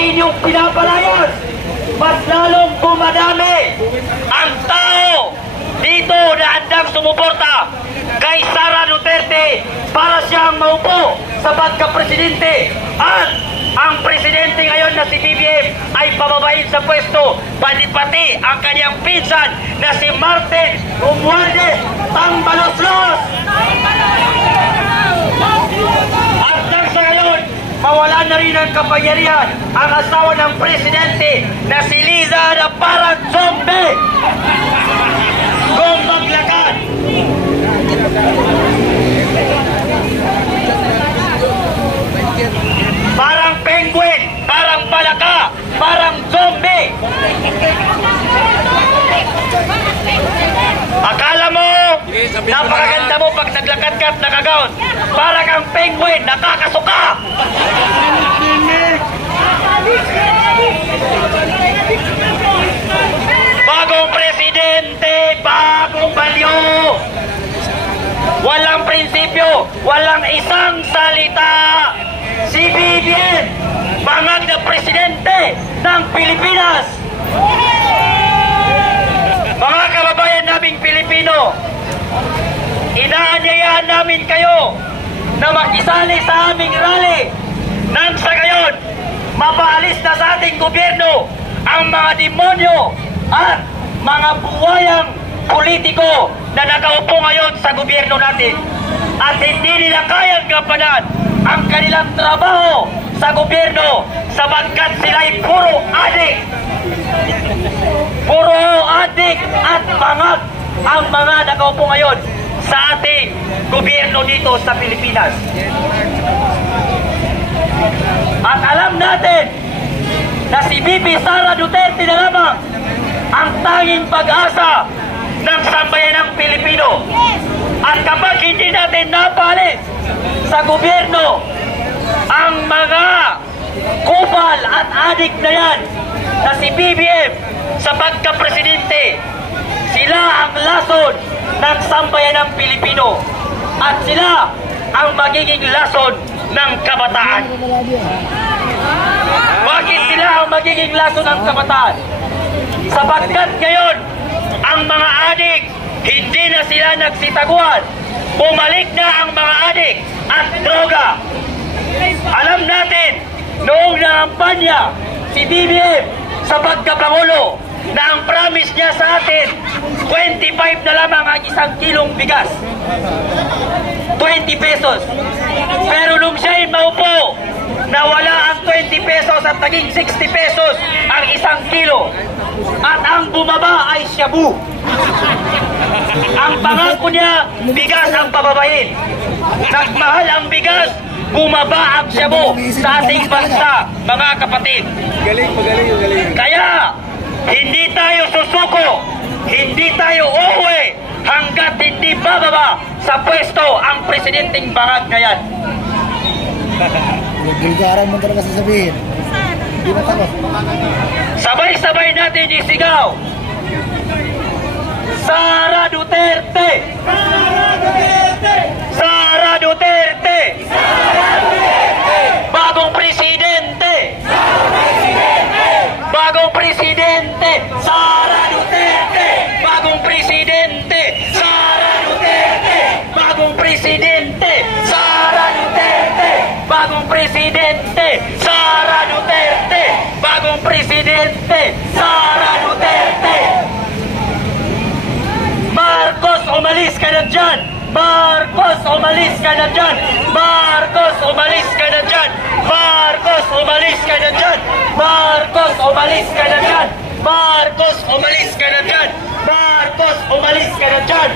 hindi inyong pinapalayas, mas lalong bumadami ang tao dito na handang sumuporta kay Sara Duterte para siyang maupo sa pagka-presidente. At ang presidente ngayon na si BBM ay pababain sa pwesto, pati ang kanyang pinsan na si Martin Romualdez Tambaloslos. At nang sa ngayon, mawala na rin ang kapangyarihan ang asawa ng presidente na si Liza na parang zombie kung maglakad. Parang penguin, parang palaka, parang zombie. Akala mo, napakaganda mo pag naglakad ka at nakagaon. Parang ang penguin, nakakasuka. Bagong presidente, bagong balyo. Walang prinsipyo, walang isang salita. Si BBM, bangag na presidente ng Pilipinas. Mga kababayan naming Pilipino, inaanyayahan namin kayo na makisali sa aming rally nang sa gayon mapaalis na sa ating gobyerno ang mga demonyo at mga buwayang politiko na nakaupo ngayon sa gobyerno natin at hindi nila kayang gampanan ang kanilang trabaho sa gobyerno sapagkat sila'y puro adik at bangag ang mga nakaupo ngayon sa ating gobyerno dito sa Pilipinas. At alam natin na si BP Sara Duterte na lamang ang tanging pag-asa ng sambayanang Pilipino. At kapag hindi natin napalis sa gobyerno ang mga kupal at adik na yan na si BBM sa pagka-presidente, sila ang lason ng sambayanang Pilipino at sila ang magiging lason ng kabataan. Bakit sila ang magiging lason ng kabataan? Sapagkat ngayon ang mga adik hindi na sila nagsitaguan. Bumalik na ang mga adik at droga. Alam natin noong nangampanya si BBM sa pagkapangulo na ang promise niya sa atin 25 na lamang ang isang kilong bigas, 20 pesos. Pero nung siya'y maupo, nawala ang 20 pesos at naging 60 pesos ang isang kilo. At ang bumaba ay shabu. Ang pangako niya, bigas ang pababain. Nagmahal ang bigas, bumaba ang shabu sa ating bansa, mga kapatid. Galing. Kaya, hindi tayo susuko, hindi tayo uuwi hanggat hindi bababa sa pwesto ang presidenteng bangag na yan. Bulgaran mo talaga sasabihin. Hindi na takot. Sabay-sabay natin isigaw. Sara Duterte! Sara Duterte! Sara Duterte! Sara Duterte! Bagong presidente! Bagong presidente! Sara Duterte! Bagong presidente! Sara Duterte! Bagong presidente! Sara Duterte! Bagong presidente! Sara Duterte! Bagong presidente! Sara Duterte! Marcos, umalis ka na dyan! Marcos, umalis ka na dyan! Marcos, umalis ka na dyan! Marcos, umalis ka na dyan! Marcos, umalis ka na dyan! Marcos, umalis ka na dyan! Marcos, umalis ka na dyan!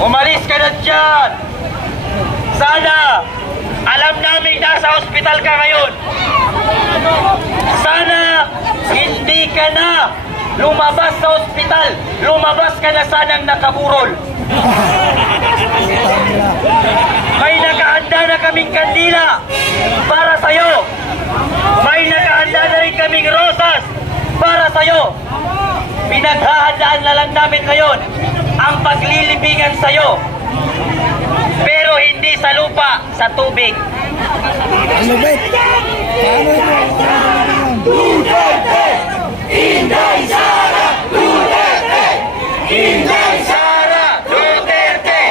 Umalis ka na dyan! Sana, alam namin nasa ospital ka ngayon. Sana, hindi ka na lumabas sa ospital. Lumabas ka na sanang nakaburol. May nakahanda na kaming kandila para sa'yo. May nakahanda na rin kaming rosas para sa'yo. Pinaghahandaan na lang namin ngayon ang paglilibingan sa'yo. Pero hindi sa lupa, sa tubig. Ang lupit. Paano ito? Duterte! Inday Sara Duterte! Inday Sara Duterte!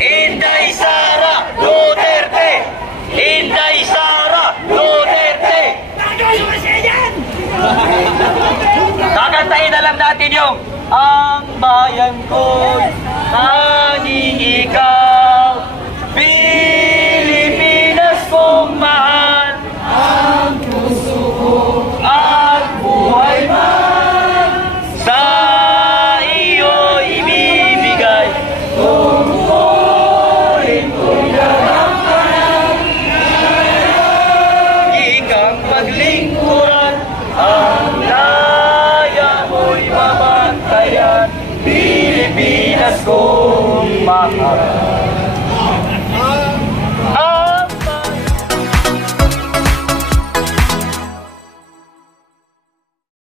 Inday Sara Duterte! Inday Sara Duterte! Kakantahin na lang natin yung ang bayan ko'y tanging ikaw, Pilipinas kong mahal, ang puso ko at buhay man sa iyo ibibigay. Tungkulin ko'y narampanan, ikang paglingkuran, ang laya mo'y mamantayan, Pilipinas kong mahal.